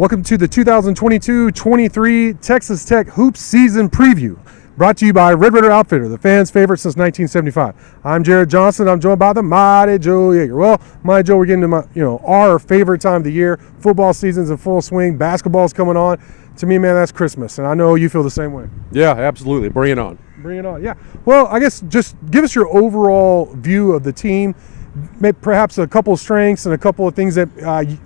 Welcome to the 2022-23 Texas Tech Hoops Season Preview, brought to you by Red Raider Outfitter, the fans' favorite since 1975. I'm Jared Johnson. I'm joined by the Mighty Joe Yeager. Well, Mighty Joe, we're getting to our favorite time of the year. Football season's in full swing. Basketball's coming on. To me, man, that's Christmas, and I know you feel the same way. Yeah, absolutely. Bring it on. Bring it on. Yeah. Well, I guess just give us your overall view of the team. Maybe perhaps a couple of strengths and a couple of things that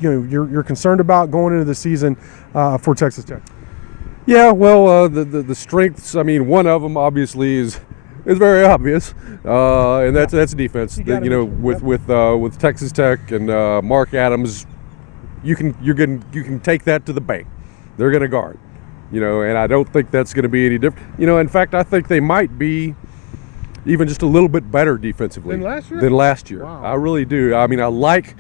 you're concerned about going into the season for Texas Tech. Yeah, well, the strengths. I mean, one of them obviously is very obvious, and that's defense. With Texas Tech and Mark Adams, you can take that to the bank. They're going to guard, and I don't think that's going to be any different. In fact, I think they might be even just a little bit better defensively than last year. Wow. I really do. I mean, I like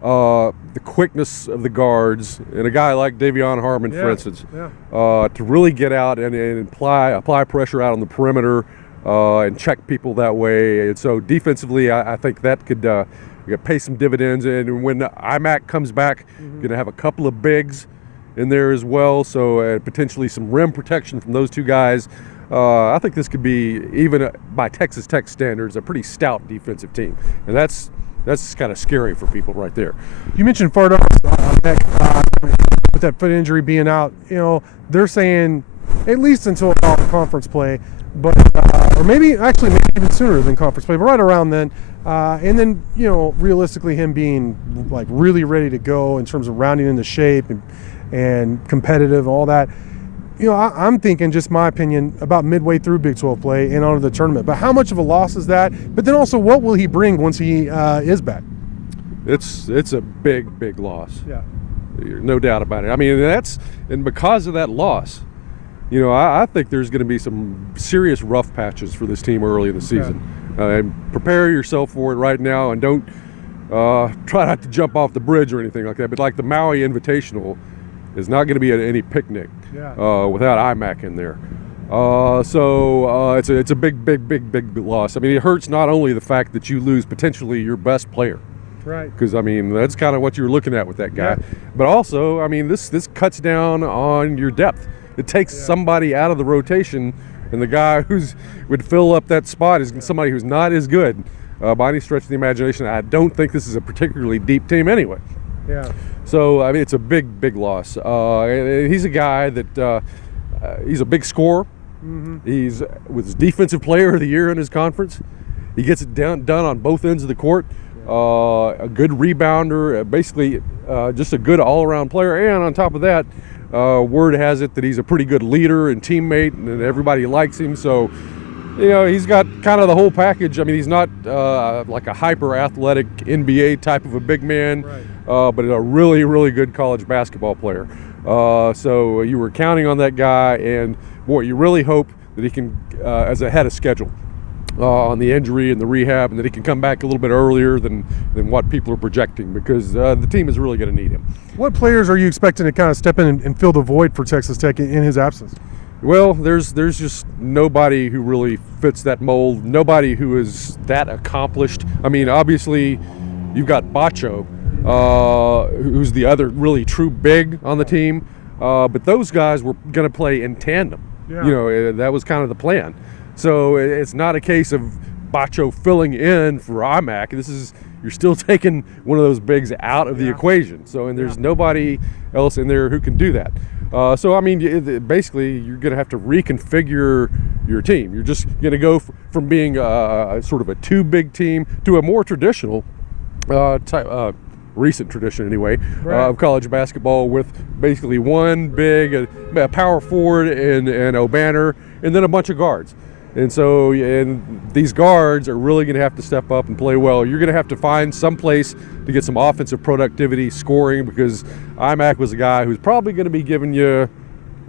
the quickness of the guards and a guy like Davion Harmon, for instance, to really get out and apply pressure out on the perimeter and check people that way. And so defensively, I think that could pay some dividends. And when IMAC comes back, going to have a couple of bigs in there as well. So potentially some rim protection from those two guys. I think this could be, even by Texas Tech standards, a pretty stout defensive team. And that's kind of scary for people right there. You mentioned Fardon with that foot injury being out. They're saying at least until conference play, but or maybe even sooner than conference play, but right around then. And then realistically, him being like really ready to go in terms of rounding into shape and competitive and all that. I'm thinking, just my opinion, about midway through Big 12 play and onto the tournament. But how much of a loss is that? But then also, what will he bring once he is back? It's a big loss. Yeah, no doubt about it. I mean, and because of that loss, I think there's going to be some serious rough patches for this team early in the season. And prepare yourself for it right now, and don't try not to jump off the bridge or anything like that. But like the Maui Invitational is not going to be any picnic without IMAC in there. So it's a big loss. I mean, it hurts not only the fact that you lose potentially your best player, right? Because I mean that's kind of what you were looking at with that guy, but also I mean this cuts down on your depth. It takes somebody out of the rotation, and the guy would fill up that spot is somebody who's not as good by any stretch of the imagination. I don't think this is a particularly deep team anyway. Yeah. So, I mean, it's a big loss. And he's a guy that he's a big scorer. Mm-hmm. He's with his defensive player of the year in his conference. He gets it done on both ends of the court. A good rebounder, basically just a good all-around player. And on top of that, word has it that he's a pretty good leader and teammate, and everybody likes him. So, he's got kind of the whole package. I mean, he's not like a hyper-athletic NBA type of a big man. Right. But a really good college basketball player. So you were counting on that guy, and boy, you really hope that he can, as ahead of schedule on the injury and the rehab, and that he can come back a little bit earlier than what people are projecting, because the team is really going to need him. What players are you expecting to kind of step in and fill the void for Texas Tech in his absence? Well, there's just nobody who really fits that mold, nobody who is that accomplished. I mean, obviously, you've got Bacho, who's the other really true big on the team, but those guys were going to play in tandem. Yeah. That was kind of the plan. So it's not a case of Bacho filling in for IMAC. You're still taking one of those bigs out of the equation. So, and there's nobody else in there who can do that. So, I mean, basically, you're going to have to reconfigure your team. You're just going to go from being sort of a two-big team to a more traditional recent tradition anyway, of college basketball, with basically one big, a power forward and O'Banner, and then a bunch of guards. And so, these guards are really going to have to step up and play well. You're going to have to find some place to get some offensive productivity, scoring, because IMAC was a guy who's probably going to be giving you,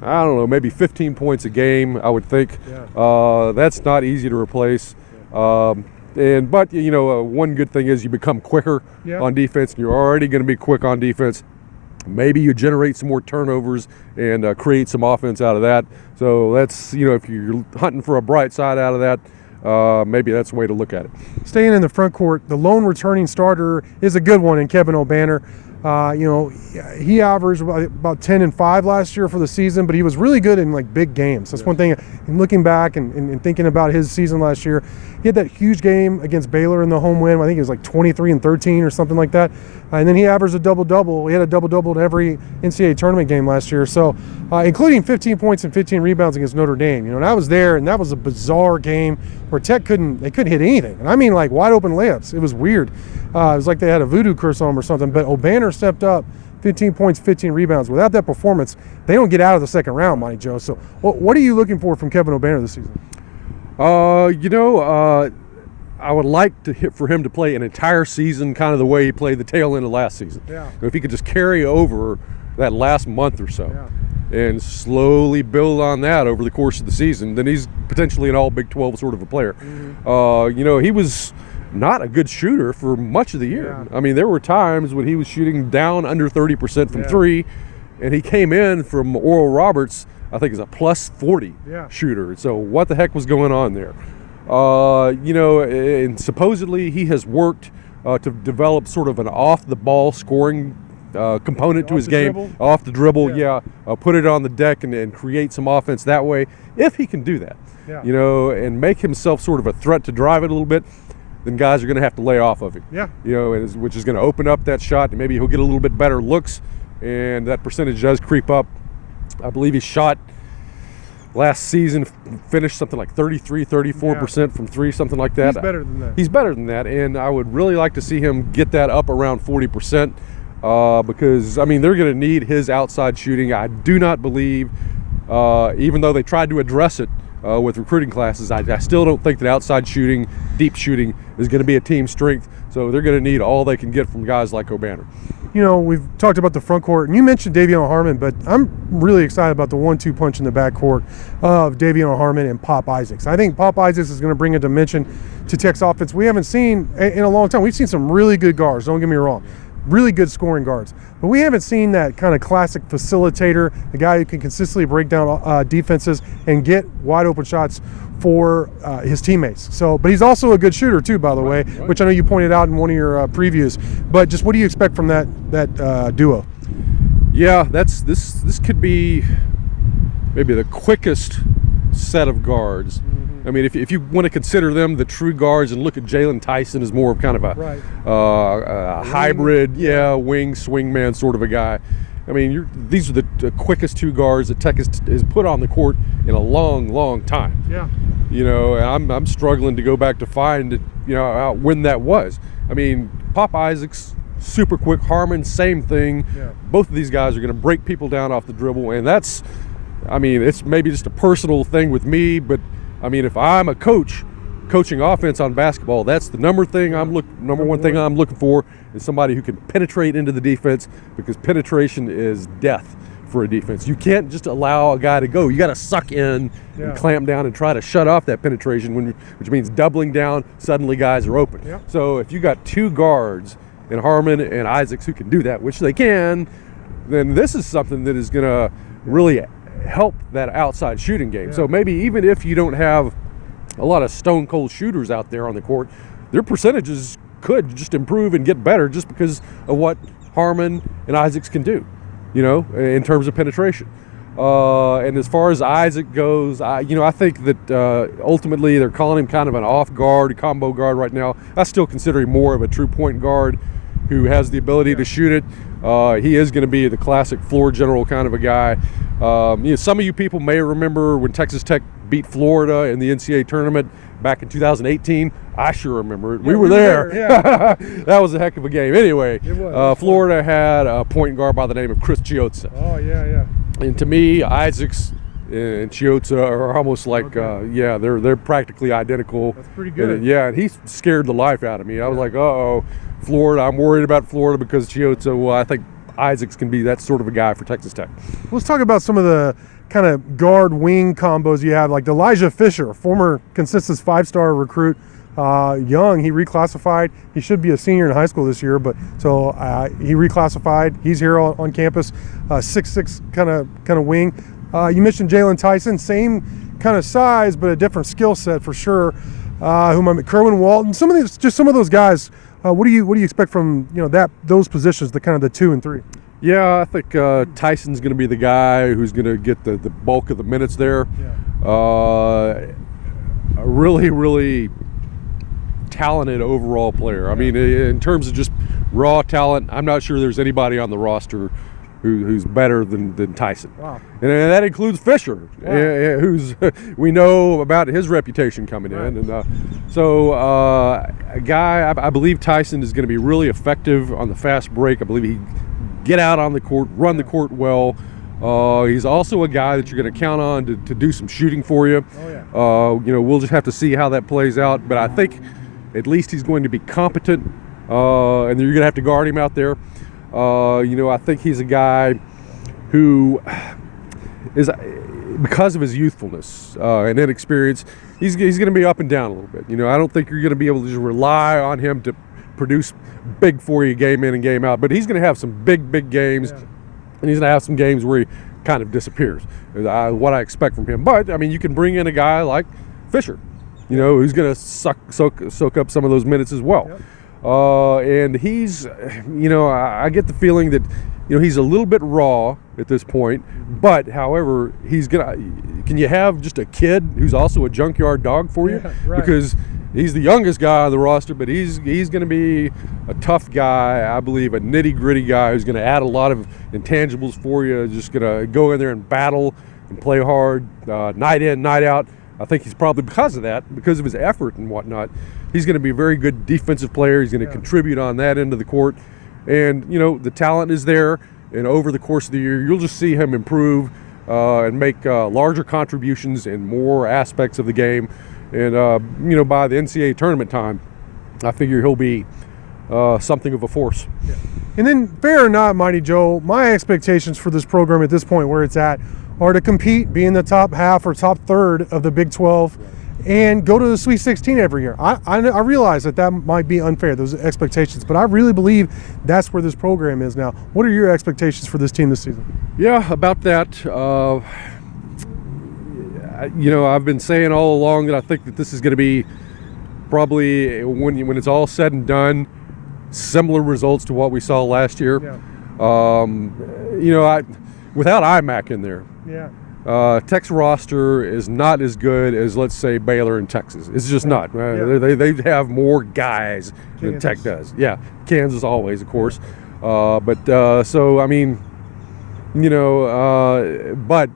I don't know, maybe 15 points a game, I would think. Yeah. That's not easy to replace. But one good thing is you become quicker on defense, and you're already going to be quick on defense. Maybe you generate some more turnovers and create some offense out of that. So that's, if you're hunting for a bright side out of that, maybe that's the way to look at it. Staying in the front court, the lone returning starter is a good one in Kevin O'Banner. He averaged about 10 and 5 last year for the season, but he was really good in like big games. That's one thing. And looking back and thinking about his season last year, he had that huge game against Baylor in the home win. I think it was like 23 and 13 or something like that. And then he averaged a double-double. He had a double-double in every NCAA tournament game last year. So, including 15 points and 15 rebounds against Notre Dame. And I was there, and that was a bizarre game where Tech couldn't hit anything. And I mean, like wide open layups. It was weird. It was like they had a voodoo curse on them or something. But O'Banner stepped up, 15 points, 15 rebounds. Without that performance, they don't get out of the second round, Monty Joe. So, what are you looking for from Kevin O'Banner this season? I would like for him to play an entire season kind of the way he played the tail end of last season. Yeah. If he could just carry over that last month or so and slowly build on that over the course of the season, then he's potentially an all Big 12 sort of a player. Mm-hmm. He was not a good shooter for much of the year. Yeah. I mean, there were times when he was shooting down under 30% from three, and he came in from Oral Roberts, I think, as a plus 40 shooter. So what the heck was going on there? And supposedly he has worked to develop sort of an off-the-ball scoring component to his game. Dribble? Off the dribble, put it on the deck and create some offense that way. If he can do that, and make himself sort of a threat to drive it a little bit, then guys are going to have to lay off of him. Yeah. Which is going to open up that shot, and maybe he'll get a little bit better looks, and that percentage does creep up. I believe he shot last season, finished something like 34% from three, something like that. He's better than that. He's better than that, and I would really like to see him get that up around 40%, because, I mean, they're going to need his outside shooting. I do not believe, even though they tried to address it with recruiting classes, I still don't think that outside shooting, deep shooting, is going to be a team strength. So they're going to need all they can get from guys like O'Banner. We've talked about the front court, and you mentioned Davion Harmon, but I'm really excited about the 1-2 punch in the backcourt of Davion Harmon and Pop Isaacs. I think Pop Isaacs is going to bring a dimension to Tech's offense we haven't seen in a long time. We've seen some really good guards, don't get me wrong, really good scoring guards, but we haven't seen that kind of classic facilitator, the guy who can consistently break down defenses and get wide open shots for his teammates. But he's also a good shooter too, by the way, which I know you pointed out in one of your previews. But just what do you expect from that duo? Yeah, this could be maybe the quickest set of guards. Mm-hmm. I mean, if you want to consider them the true guards and look at Jalen Tyson as more of kind of a hybrid, wing swingman sort of a guy. I mean, these are the quickest two guards that Tech has put on the court in a long, long time. Yeah. And I'm struggling to go back to find out when that was. I mean, Pop Isaacs, super quick. Harmon, same thing. Yeah. Both of these guys are going to break people down off the dribble, and it's maybe just a personal thing with me, but I mean, if I'm a coach coaching offense on basketball, that's the number one thing I'm looking for is somebody who can penetrate into the defense, because penetration is death for a defense. You can't just allow a guy to go. You got to suck in and clamp down and try to shut off that penetration, which means doubling down. Suddenly guys are open. Yeah. So if you got two guards in Harmon and Isaacs who can do that, which they can, then this is something that is going to really help that outside shooting game. Yeah. So maybe even if you don't have a lot of stone cold shooters out there on the court, their percentages could just improve and get better just because of what Harmon and Isaacs can do, in terms of penetration. And as far as Isaac goes, I think that ultimately they're calling him kind of an off guard, combo guard right now. I still consider him more of a true point guard who has the ability to shoot it. He is going to be the classic floor general kind of a guy. Some of you people may remember when Texas Tech beat Florida in the NCAA tournament back in 2018. I sure remember it. We were there. Yeah. That was a heck of a game. Anyway, Florida had a point guard by the name of Chris Chiozza. Oh, yeah. And to me, Isaacs and Chiozza are almost like, they're practically identical. That's pretty good. And he scared the life out of me. I was like, uh-oh, Florida. I'm worried about Florida because Chiozza, I think Isaacs can be that sort of a guy for Texas Tech. Let's talk about some of the kind of guard wing combos you have, like Elijah Fisher, former Consisten's 5-star recruit, young. He reclassified. He should be a senior in high school this year, but so he reclassified. He's here on campus, 6'6" kind of wing. You mentioned Jalen Tyson, same kind of size, but a different skill set for sure. Kerwin Walton. Some of those guys What do you expect from those positions, the kind of the 2 and 3? Yeah, I think Tyson's going to be the guy who's going to get the bulk of the minutes there. Yeah. A really talented overall player. I mean, in terms of just raw talent, I'm not sure there's anybody on the roster who's better than Tyson. Wow. And that includes Fisher, who's we know about his reputation coming in. And so a guy, I believe Tyson is going to be really effective on the fast break. I believe he get out on the court, run the court well. He's also a guy that you're going to count on to do some shooting for you. Oh, yeah. We'll just have to see how that plays out. But I think at least he's going to be competent, and you're going to have to guard him out there. I think he's a guy who is, because of his youthfulness and inexperience, he's going to be up and down a little bit. I don't think you're going to be able to just rely on him to produce big for you game in and game out. But he's going to have some big games, and he's going to have some games where he kind of disappears. What I expect from him. But I mean, you can bring in a guy like Fisher, who's going to soak up some of those minutes as well. Yep. And he's, I get the feeling that, he's a little bit raw at this point, but however, can you have just a kid who's also a junkyard dog for you? Yeah, right. Because he's the youngest guy on the roster, but he's going to be a tough guy, I believe, a nitty-gritty guy who's going to add a lot of intangibles for you, just going to go in there and battle and play hard, night in, night out. I think he's probably, because of his effort and whatnot, he's going to be a very good defensive player. He's going to contribute on that end of the court. And, the talent is there. And over the course of the year, you'll just see him improve and make larger contributions in more aspects of the game. And, by the NCAA tournament time, I figure he'll be something of a force. Yeah. And then, fair or not, Mighty Joe, my expectations for this program at this point where it's at are to compete, be in the top half or top third of the Big 12, and go to the Sweet 16 every year. I realize that might be unfair, those expectations, but I really believe that's where this program is now. What are your expectations for this team this season? Yeah, about that, I've been saying all along that I think that this is going to be probably, when it's all said and done, similar results to what we saw last year. Yeah. Without IMAC in there, Tech's roster is not as good as, let's say, Baylor and Texas. It's just not. They have more guys than Tech does. Yeah, Kansas always, of course. So I mean, but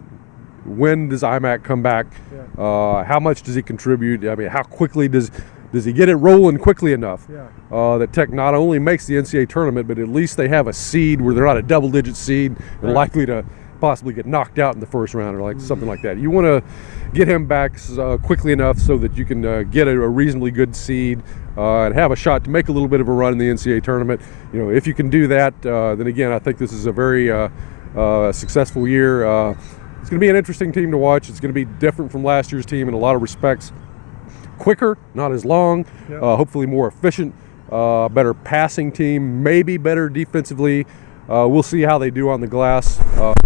when does IMAC come back? How much does he contribute? I mean, how quickly does he get it rolling quickly enough that Tech not only makes the NCAA tournament, but at least they have a seed where they're not a double-digit seed and likely to possibly get knocked out in the first round or something like that. You want to get him back quickly enough so that you can get a reasonably good seed and have a shot to make a little bit of a run in the NCAA tournament. If you can do that, then again, I think this is a very successful year. It's going to be an interesting team to watch. It's going to be different from last year's team in a lot of respects. Quicker, not as long, hopefully more efficient, better passing team, maybe better defensively. We'll see how they do on the glass.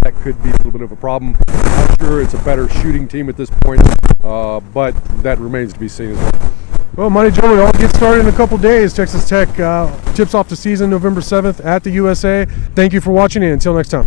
That could be a little bit of a problem. I'm not sure it's a better shooting team at this point, but that remains to be seen as well. Well, Mighty Joe, it all gets started in a couple days. Texas Tech tips off the season November 7th at the USA. Thank you for watching, and until next time.